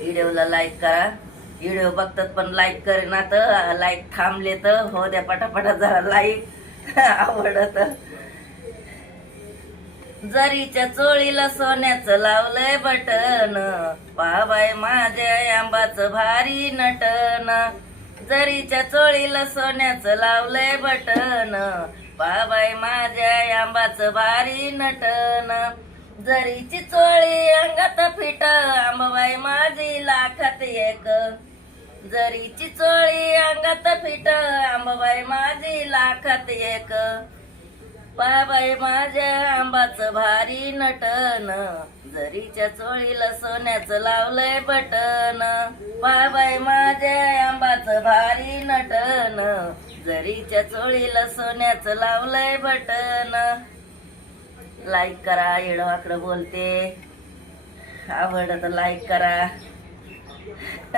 व्हिडिओला लाईक करा. व्हिडिओ बघतात पण लाईक करेना तर लाईक थांबले तर हो द्या पटापटा जरा लाईक आवडत. जरीच्या चोळीला सोन्याचं लावलंय बटन, बाबाय माझ्या आंबाचं भारी नटन. जरीच्या चोळीला सोन्याचं लावलंय बटन, बाबाय माझ्या आंबाचं भारी नटन. जरीची चोळी अंगात फिट, आंबाबाई माझी लाखात एक. जरीची चोळी अंगात फिट, आंबाबाई माझी लाखात एक. बाबाई माझ्या आंबाचं भारी नटन, जरीच्या चोळीला सोन्याचं लावलंय बटन. बाबाई माझ्या आंबाचं भारी नटन, जरीच्या चोळीला सोन्याचं लावलंय बटन. लाईक करा. येडं वाकडं बोलते आवडत लाईक करा.